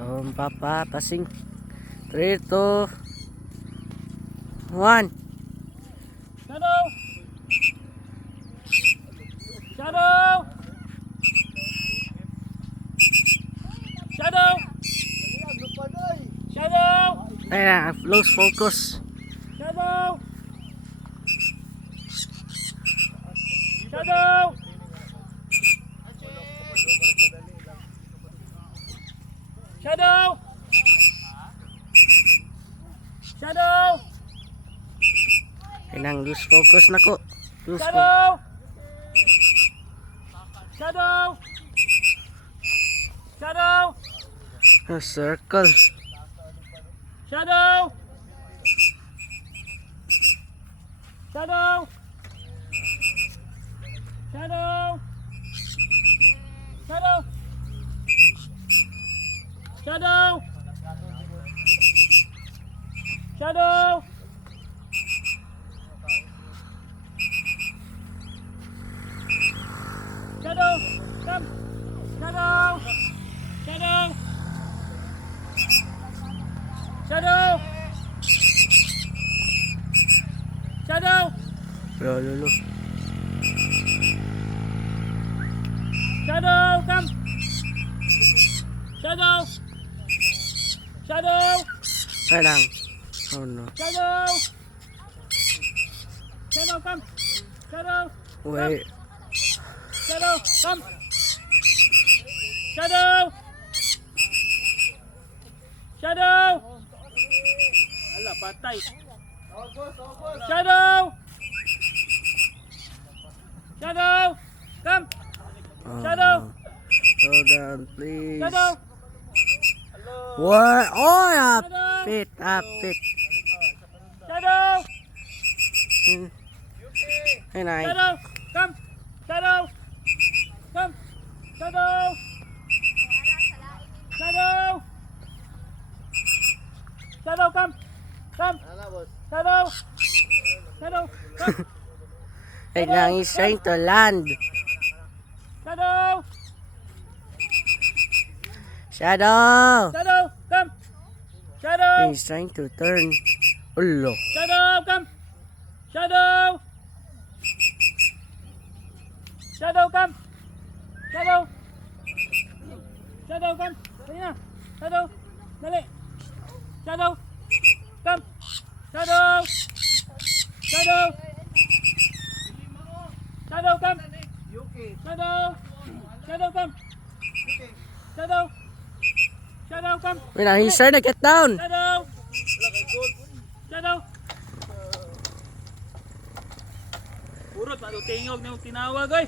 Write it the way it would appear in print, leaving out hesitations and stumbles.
Papa, passing. 3, 2, 1. Shadow! Shadow! Shadow! Shadow! Ayan, lose focus. Shadow! Shadow! Shadow! Shadow! Ayan, lose focus na ko. Lose focus. Shadow! Shadow! Shadow! Circle. Shadow! Shadow! Shadow! Shadow! Shadow! Shadow! Shadow! Come! Shadow! Shadow! Shadow! Shadow! Lolo. Shadow! Come! Shadow! Shadow! Ayan. Oh no. Shadow! Shadow, come! Shadow! Wait. Shadow, come! Shadow! Shadow! Ala, patay. Shadow! Shadow! Come! Shadow! Hold on, please. Shadow! What? Oh, Shadow! apit. Shadow! Ayan ay. Shadow! Come! Shadow! Come! Shadow! Shadow! Shadow, come! Come! Shadow! Shadow! Come! Ay, now he's trying to land. Shadow! Shadow. Shadow! Come! Shadow! He's trying to turn. Ulo. Shadow, come! Shadow! Shadow, come! Shadow! Shadow, come! Dali na! Shadow! Dali! Shadow! Come! Shadow! Shadow! Shadow, come! Shadow! Shadow, come! Shadow! Shadow, come! Wait, now he's trying to get down. Shadow! Shadow! Purot, tingog na yung tinawag, oy!